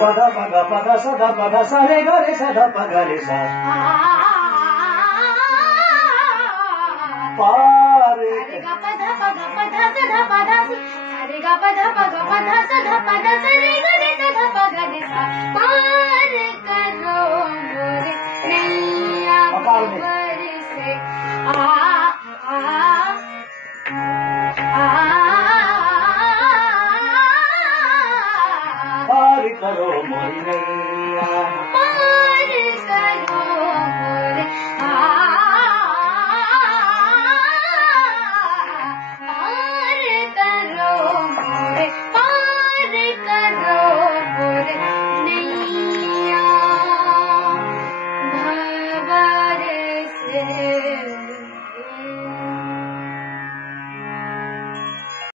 पद पग पद सद पद सरे गरे सद पगरे सा पारे ग पद पग पद सद पद सरे ग पद पग पद सद पद सरे गरे सद पगरे सा पार करो मोरे नैया भंवर से पार करो मोरी नैया पार करो मोरे पार करो मोरे पार करो मोरे नैया भंवर से